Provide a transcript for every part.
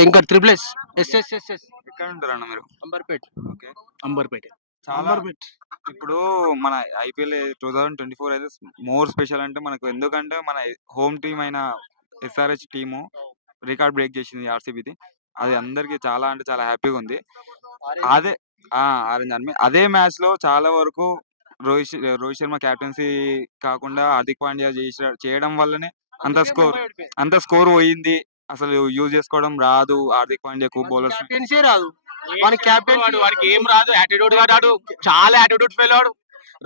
Shankar triple S. ఎక్కడ ఉంటారన్న మీరు? Amberpet. Okay. Amberpet. చాలా ఇప్పుడు మన ఐపీఎల్ 2024 అయితే మోర్ స్పెషల్ అంటే మనకు, ఎందుకంటే మన హోమ్ టీమ్ అయిన ఎస్ఆర్హెచ్ టీము రికార్డ్ బ్రేక్ చేసింది ఆర్సీబీది. అది అందరికి చాలా అంటే చాలా హ్యాపీగా ఉంది. అదే ఆరెంజ్ ఆర్మీ అదే మ్యాచ్ లో చాలా వరకు రోహిత్ శర్మ క్యాప్టెన్సీ కాకుండా హార్దిక్ పాండ్యా చేయడం వల్లనే అంత స్కోర్ పోయింది. అసలు యూజ్ చేసుకోవడం రాదు హార్దిక్ పాండ్యాకు బౌలర్స్. క్యాప్టెన్సీ రాదు వానికి. క్యాప్టెన్ వాడికి ఏం రాదు, యాటిట్యూడ్ కాడాడు, చాలా యాటిట్యూడ్ ఫెయిల్ ఆడు.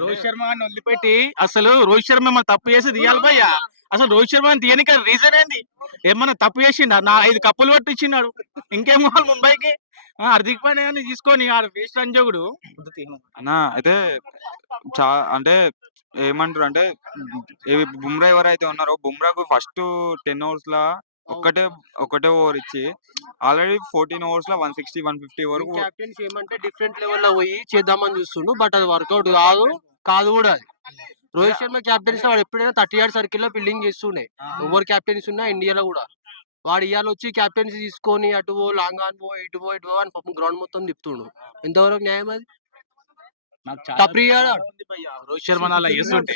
రోహిత్ శర్మ గారిని వదిలిపెట్టి అసలు రోహిత్ శర్మ మన తప్పు చేసి తీయాలి భయ్యా. అసలు రోహిత్ శర్మ తీయనికి రీజన్ ఏంది? ఏమన్నా తప్పు చేసిండా? 5 కప్పులు పట్టించినాడు, ఇంకేం కావాలి ముంబైకి? హార్దిక్ పాండ్యాని తీసుకొని ఆడ వేస్ట్ రంజోగుడు అన్నా. అయితే అంటే ఏమంటారు అంటే, బుమ్రా ఎవరైతే ఉన్నారో బుమ్రాకు ఫస్ట్ 10 overs లా ఒకటే ఓవర్ ఇచ్చి ఆల్రెడీ 14 overs లో 160 150 వరకు. క్యాప్టెన్సీ ఏమంటే డిఫరెంట్ లెవెల్ లో పోయి చేద్దామని చూస్తుండు, బట్ అది వర్కౌట్ కాదు కూడా అది. రోహిత్ శర్మ క్యాప్టెన్సీ వాడు ఎప్పుడైనా 30 yard సర్కిల్ లో ఫీల్డింగ్ చేస్తుండే. ఎవరు క్యాప్టెన్సీ ఉన్నా ఇండియాలో కూడా. వాడు ఇవాళ వచ్చి క్యాప్టెన్సీ తీసుకొని అటు పో, లాంగ్ ఆన్ పో, ఇటు పో అని పాపం గ్రౌండ్ మొత్తం తిప్పుతుండు. ఎంతవరకు న్యాయం అది? రోహిత్ శర్మ అలా చేస్తుంటే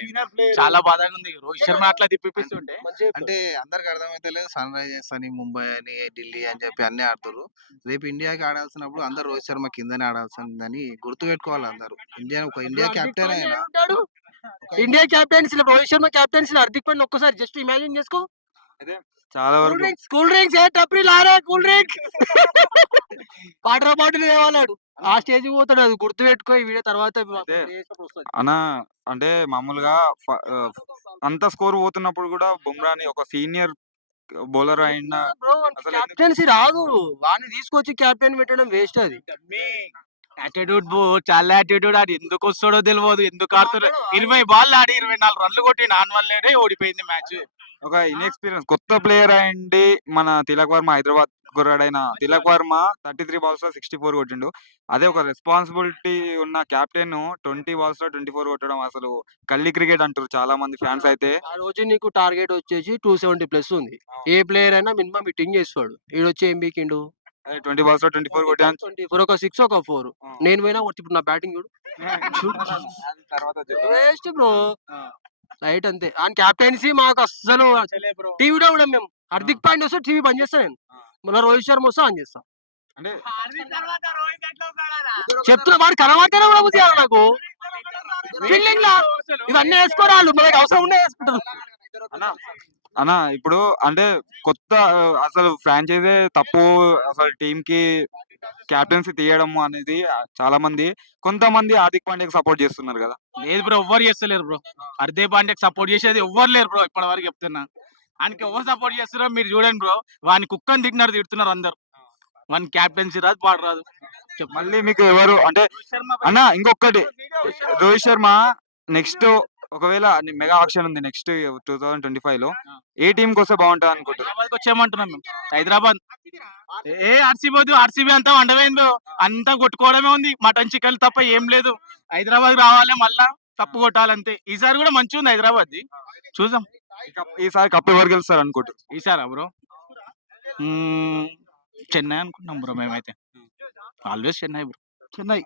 చాలా బాధగా ఉంది. రోహిత్ శర్మ అట్లా తిప్పిస్తుంటే అంటే అందరికి అర్థమైతే లేదు. సన్ రైజర్స్ అని, ముంబై అని, ఢిల్లీ అని చెప్పి అన్ని ఆడుతారు. రేపు ఇండియాకి ఆడాల్సినప్పుడు అందరు రోహిత్ శర్మ కిందనే ఆడాల్సిందని గుర్తు పెట్టుకోవాలి అందరు. ఇండియా కెప్టెన్ అయినా India captaincy Rohit Sharma captaincy Hardik Pandya ఒక్కసారి జస్ట్ ఇమాజిన్ చేసుకో. చాలా వరకు కూల్ డ్రింక్స్ టప్రీ లారే కూల్ డ్రింక్ వాటర్ బాటిల్ తేవాలాడు. ఆ స్టేజ్ పోతాడు. అది గుర్తు పెట్టుకో. ఈ వీడియో తర్వాత అన్నా. అంటే మామూలుగా అంత స్కోర్ పోతున్నప్పుడు కూడా బుమ్రాని ఒక సీనియర్ బౌలర్ అయిన క్యాప్టెన్సీ రాదు. వాడిని తీసుకొచ్చి క్యాప్టెన్ పెట్టడం వేస్ట్. అది యాటిట్యూడ్ చాలా యాటిట్యూడ్. ఆడి ఎందుకు వస్తాడో తెలియదు, ఎందుకు ఆడుతాడో. 20 balls ఆడి 24 runs కొట్టి నాన్ వల్లే ఓడిపోయింది మ్యాచ్. ఒక ఇన్ఎక్స్పీరియన్స్ కొత్త ప్లేయర్ అయింది మన తిలక్ వర్మ. హైదరాబాద్ కుర్రాడైన తిలక్ వర్మ 33 balls లో 64 కొట్టిండు. అదే ఒక రెస్పాన్సిబిలిటీ ఉన్న క్యాప్టెన్ 20 balls లో 24 కొట్టడం అసలు కల్లి క్రికెట్ అంటారు చాలా మంది ఫ్యాన్స్ అయితే. ఆ రోజు నీకు టార్గెట్ వచ్చేసి 270+ ఉంది. ఏ ప్లేయర్ అయినా మినిమం హిట్టింగ్ చేస్తాడు. ఈడొచ్చి ఏం బీకిండు? 20 balls లో 24 కొట్టాను. 24 ఒక 6 ఒక 4. నేను పోయినా ఇప్పుడు నా బ్యాటింగ్ చూడు వేస్ట్ బ్రో. రైట్ అంతే. ఆ క్యాప్టెన్సీ మాకు అస్సలు టీవీలో కూడా మేము హార్దిక్ పాండ్యా వస్తే టీవీ బంద్ చేస్తా నేను. మళ్ళీ రోహిత్ శర్మ వస్తే ఆన్ చేస్తా. అంటే చెప్తున్నా వాడు కనబడితేనే కూడా బుద్ధి కాదు నాకు. ఫీల్డింగ్ లా ఇవన్నీ వేసుకోరాళ్ళు మనకి అవసరం ఉండే వేసుకుంటారు. అన్నా ఇప్పుడు అంటే కొత్త అసలు ఫ్రాంచైజీ తప్పు. అసలు టీమ్ కి క్యాప్టెన్సీ తీయడం అనేది చాలా మంది, కొంతమంది హార్దిక్ పాండ్యాకి సపోర్ట్ చేస్తున్నారు కదా. లేదు బ్రో, ఎవ్వరు చేస్తలేరు బ్రో. హార్దిక్ పాండ్యాకి సపోర్ట్ చేసేది ఎవ్వరు లేరు బ్రో. ఇప్పటి వరకు చెప్తున్నా, ఆయనకి ఎవరు సపోర్ట్ చేస్తున్నారో మీరు చూడండి బ్రో. వాని కుక్కని తిడుతున్నారు అందరు. వాని క్యాప్టెన్సీ రాదు, పాడు రాదు. మళ్ళీ మీకు ఎవరు అంటే అన్న ఇంకొకటి, రోహిత్ శర్మ నెక్స్ట్ ఒకవేళ మెగా ఆక్షన్ ఉంది నెక్స్ట్ 2025 లో, ఏ టీం కి వస్తే బాగుంటుంది అనుకుంటారు? హైదరాబాద్ వచ్చేయమంటున్నాం మేము. హైదరాబాద్ ఆర్సీబీ అంతా వండవేందో, అంతా కొట్టుకోవడమే ఉంది. మటన్ చికెన్ తప్ప ఏం లేదు. హైదరాబాద్ రావాలి, మళ్ళా తప్పు కొట్టాలంతే. ఈసారి కూడా మంచిగా ఉంది హైదరాబాద్ ది, చూద్దాం. ఈసారి కప్ ఎవరు గెలుస్తారు అనుకుంటారు? ఈసారా బ్రో? చెన్నై అనుకుంటున్నాం బ్రో మేమైతే. Always Chennai bro. చెన్నై.